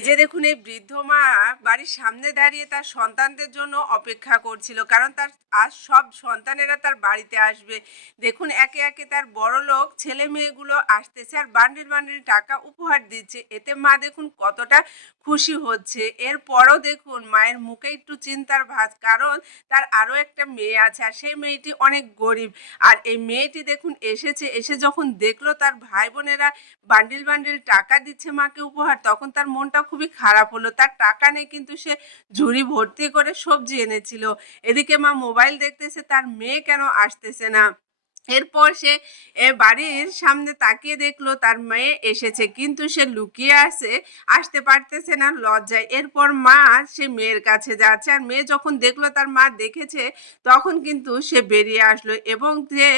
এই যে দেখুন এই বৃদ্ধ মা বাড়ির সামনে দাঁড়িয়ে তার সন্তানদের জন্য অপেক্ষা করছিল, কারণ তার আজ সব সন্তানেরা তার বাড়িতে আসবে। দেখুন একে একে তার বড়লোক ছেলে মেয়েগুলো আসতেছে আর বান্ডিল বান্ডিল টাকা উপহার দিচ্ছে। এতে মা দেখুন কতটা খুশি হচ্ছে। এরপরও দেখুন মায়ের মুখে একটু চিন্তার ভাঁজ, কারণ তার আরো একটা মেয়ে আছে আর সেই মেয়েটি অনেক গরিব। আর এই মেয়েটি দেখুন এসে যখন দেখলো তার ভাই বোনেরা বান্ডিল বান্ডিল টাকা দিচ্ছে মাকে উপহার, তখন তার মনটা খুবই খারাপ হলো। তার টাকা নেই কিন্তু সে ঝুড়ি ভর্তি করে সবজি এনেছিল। এদিকে মা মোবাইল দেখতেছে তার মেয়ে কেন আসতেছে না। এরপর সে বাড়ির সামনে তাকিয়ে দেখলো তার মেয়ে এসেছে, কিন্তু সে লুকিয়ে আসতে পারতেছে না লজ্জায়। এরপর মা সে মেয়ের কাছে যাচ্ছে আর মেয়ে যখন দেখলো তার মা দেখেছে, তখন কিন্তু সে বেরিয়ে আসলো এবং যে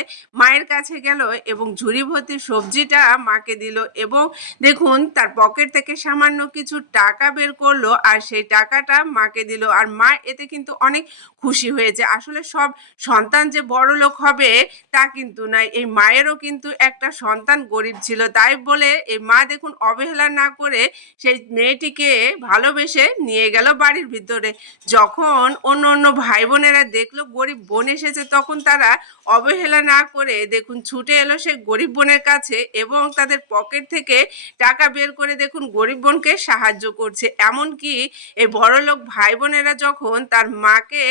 মায়ের কাছে গেল এবং ঝুড়ি ভর্তি সবজিটা মাকে দিল এবং দেখুন তার পকেট থেকে সামান্য কিছু টাকা বের করলো আর সেই টাকাটা মাকে দিল। আর মা এতে কিন্তু অনেক খুশি হয়েছে। আসলে সব সন্তান যে বড়লোক হবে তা কিন্তু নয়, এই মায়েরও কিন্তু একটা সন্তান গরিব ছিল। তাই বলে এই মা দেখুন অবহেলা না করে সেই মেয়েটিকে ভালোবেসে নিয়ে গেল বাড়ির ভিতরে। যখন অন্য অন্য ভাই বোনেরা দেখলো গরিব বোন এসেছে, তখন তারা অবহেলা না করে দেখুন ছুটে এলো সে গরিব বোনের কাছে এবং তাদের পকেট থেকে টাকা বের করে দেখুন গরিব বোনকে সাহায্য করছে। এমনকি এই বড়লোক ভাই বোনেরা যখন তার মাকে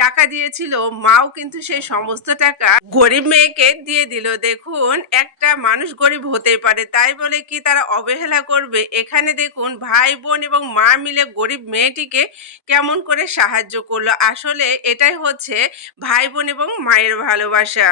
টাকা দিয়েছিল, মাও কিন্তু সেই সমস্ত টাকা গরিব মেয়েকে দিয়ে দিল। দেখুন একটা মানুষ গরিব হতেই পারে, তাই বলে কি তারা অবহেলা করবে? এখানে দেখুন ভাই বোন এবং মা মিলে গরিব মেয়েটিকে কেমন করে সাহায্য করলো। আসলে এটাই হচ্ছে ভাই বোন এবং মায়ের ভালোবাসা।